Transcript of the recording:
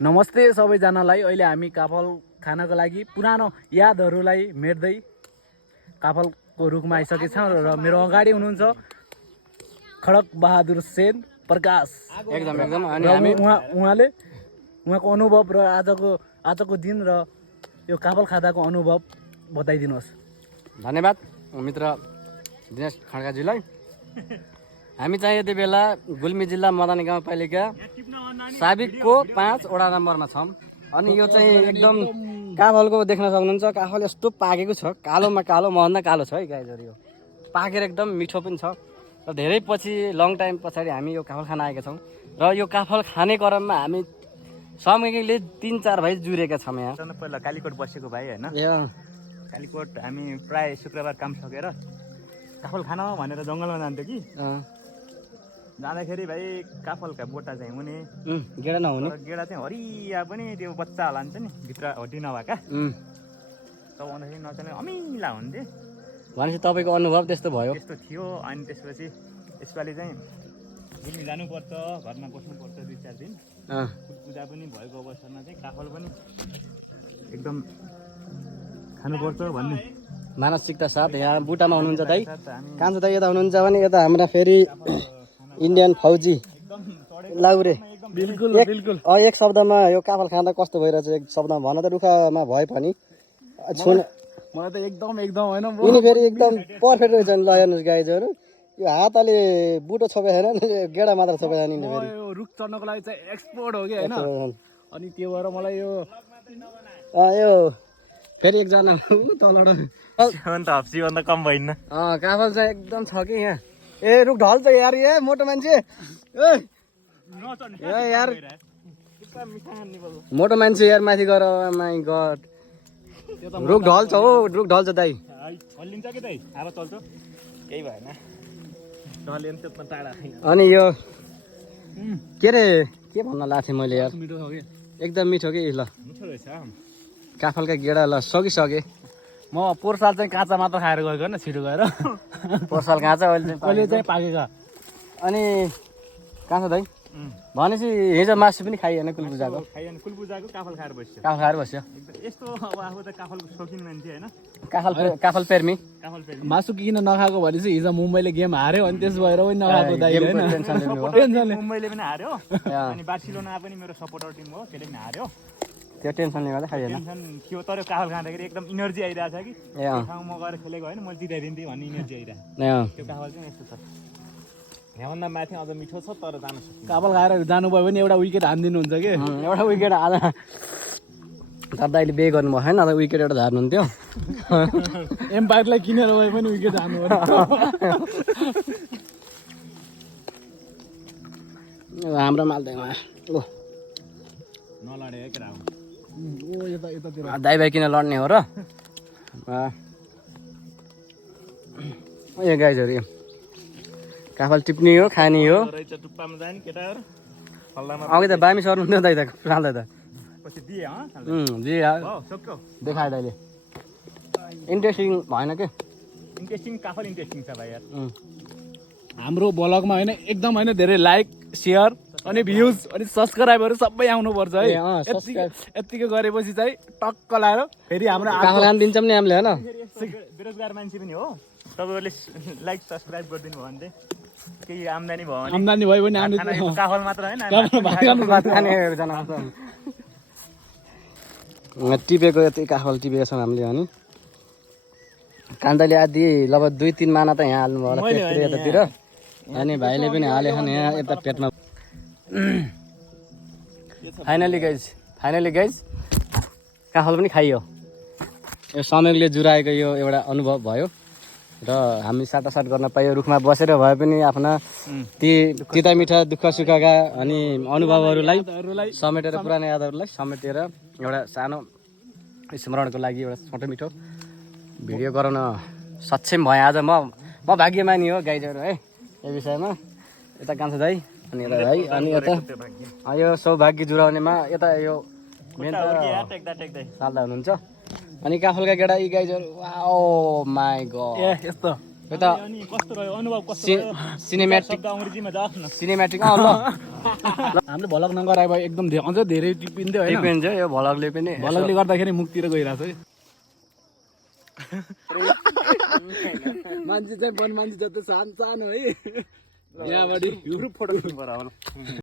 नमस्ते सबैजनालाई। अहिले हामी काफल खानको लागि पुरानो यादहरूलाई मेट्दै काफलको रुखमा आइसकेका छौँ र मेरो अगाडि हुनुहुन्छ खड्क बहादुर सेन प्रकाश। एकदम अनि हामी उहाँको अनुभव र आजको दिन र यो काफल खाँदाको अनुभव बताइदिनुहोस्। धन्यवाद मित्र दिनेश खड्काजीलाई। हामी चाहिँ यति बेला गुल्मी जिल्ला मदन गाउँपालिका साबिकको 5 वडा नम्बरमा छौँ। अनि यो चाहिँ एकदम काफलको देख्न सक्नुहुन्छ। काफल यस्तो पाकेको छ, कालोमा कालो महन्दा कालो छ है गाइजहरू। यो पाकेर एकदम मिठो पनि छ र धेरै पछि लङ टाइम पछाडि हामी यो काफल खान आएका छौँ। र यो काफल खाने क्रममा हामी समयले 3-4 भाइ जुरेका छौँ। यहाँ पहिला कालीकोट बसेको भाइ होइन, ए कालीकोट हामी प्राय शुक्रबार काम सकेर काफल खान भनेर जङ्गलमा जान्थ्यो कि जाँदाखेरि भाइ काफलका बोटा चाहिँ हुने गेडा नहुने, गेडा चाहिँ हरिया पनि त्यो बच्चा हाल्छ नि भित्र हड्डी नभएका तब आउँदाखेरि नचल्ने अमिला हुन्थे। भनेपछि तपाईँको अनुभव त्यस्तो भयो? त्यस्तो थियो। अनि त्यसपछि यसपालि चाहिँ घुम्नु जानुपर्छ, घरमा बस्नुपर्छ 2-4 दिन। पूजा पनि भएको अवसरमा चाहिँ काफल पनि एकदम खानुपर्छ भन्ने मानसिकता साथ यहाँ बुटामा हुनुहुन्छ दाइ। कान्छो दाइ यता हुनुहुन्छ भने यता हाम्रा फेरि इन्डियन फौजी लाउरे। बिल्कुल बिल्कुल। एक शब्दमा यो काफल खाँदा कस्तो भइरहेछ एक शब्दमा भन त, रुखमा भए पनि छुन मलाई त एकदम होइन। यिनी फेरि एकदम पर्फेक्ट रहेछन्। ल हेर्नुहोस् गाइजहरू, यो हातले बुटो छोपेको छैन, गेडा मात्र छोपेको छैन यिनीहरू फेरि। यो रुख चढ्नको लागि चाहिँ एक्सपोर्ट हो कि होइन। अनि त्यो भएर मलाई यो फेरि एकजना अन्त हप्सीभन्दा कम भइन्न। काफल चाहिँ एकदम छ कि यहाँ। ए रुख ढल्छ यार, ए मोटो मान्छे, यार मोटो मान्छे यार माथि गएर। माई गड, रुख ढल्छ हो, रुख ढल्छ दाइ। हल्लिन्छ कि दाइ, हावा चल्छ केही भएन, ढल्यो नि त्यत्रो टाढा। अनि यो के रे, के भन्न लाग्थेँ मैले यार, मिठो छ कि एकदम मिठो कि। ल मिठो रहेछ काफलका गेडा ल सकिसके। म पोहोर साल चाहिँ काँचा मात्र खाएर गएको होइन, छिटो गएर। पोहोर साल काँचा, अहिले चाहिँ पाकेका। अनि काँचो दाइ भनेपछि हिजो मासु पनि खाइएन कुलपूजाको? खाइएन, कुलपूजाको काफल खाएर बस्यो। काफल खाएर बस्यो। यस्तो अब आफू त काफलको शौकिन मान्छे होइन, काफल पेर्मी। काफल फेरि मासु किन नखाएको भनेपछि हिजो मुम्बईले गेम हार्यो अनि त्यस भएर पनि नखाएको दाइ होइन। मुम्बईले पनि हार्यो अनि बार्सिलोना पनि मेरो सपोर्टर टिम हो, त्यसले पनि हार्यो। त्यो टेन्सनले गर्दा खाइएन। टेन्सन थियो, तर काफल खाँदाखेरि एकदम इनर्जी आइरहेछ कि ए ठाउँ म गएर खेलेको होइन, म जिताइदिन्थेँ भन्ने इनर्जी आइरहेको। त्यो काफल चाहिँ यस्तो छ, यहाँभन्दा माथि अझ मिठो छ तर जान सक्छ। काफल खाएर जानुभयो भने एउटा विकेट हानिदिनुहुन्छ कि। एउटा विकेट आज दादा अहिले बे गर्नुभयो होइन, अब विकेट एउटा झार्नुहुन्थ्यो। एम्पायरलाई किनेर भए पनि विकेट हान्नु हाम्रो माल्दैमा ओ नलडे है केटा दाइ भाइ किन लड्ने हो र। यो गाइजहरू यो काफल टिप्ने हो, खाने हो। टुप्पामा जाने केटाहरू अघि त बामी सर्नुहुन्थ्यो दाइ त साल्दै त। पछि दिए जी सक्यो देखायो दाइले। इन्ट्रेस्टिङ भएन के? इन्ट्रेस्टिङ, काफल इन्ट्रेस्टिङ छ भाइ यार। हाम्रो ब्लगमा होइन एकदम होइन धेरै लाइक सेयर अनि भ्युज अनि सब्सक्राइबहरू सबै आउनुपर्छ है। यतिकै गरेपछि चाहिँ टक्क लाएर फेरि हाम्रो काफल खान दिन्छौँ नि हामीले होइन। बेरोजगार मान्छे पनि हो, तपाईँहरूले लाइक सब्सक्राइब गरिदिनु भयो भने चाहिँ केही आम्दानी भयो भने, आम्दानी भयो भने काफल मात्र होइन टिपेको यति काफल टिपेको छौँ हामीले। अनि कान्दाले आदि लगभग 2-3 माना त यहाँ हाल्नु भयो होला यतातिर। अनि भाइले पनि हालेको यहाँ यता पेटमा। फाइनली गाइज काफल पनि खाइयो। यो समयले जुराएको यो एउटा अनुभव भयो र हामी साटासाट गर्न पाइयो। रुखमा बसेर भए पनि आफ्ना ती तिता मिठा दुःख सुखका अनि अनुभवहरूलाई समेटेर, पुरानो यादहरूलाई समेटेर एउटा सानो स्मरणको लागि एउटा छोटो मिठो भिडियो गराउन सक्षम भएँ आज। म भाग्यमानी हो गाइजहरू है यो विषयमा। यता कान्छो दाइ अनि यता भाइ अनि यता यो सौभाग्य जुराउनेमा यता यो साल्दा हुनुहुन्छ। अनि काफलका गेडा यी गाइजहरू, वाओ माई गॉड यस्तो यो त अनि कस्तो रह्यो अनुभव कस्तो सि- रह्यो सिनेमेटिक शब्द अङ्ग्रेजीमा जाओस् न सिनेमेटिक ल हामीले भलक नगराए भए एकदम अझ धेरै टिपिन्थ्यो होइन डिपेन्ड छ यो भलगले पनि भलकले गर्दाखेरि मुखतिर गइरहेको छ है मान्छे चाहिँ वन मान्छे जस्तो सानो सानो है यहाँबाट ग्रुप फोटो खिच्नु पर्यो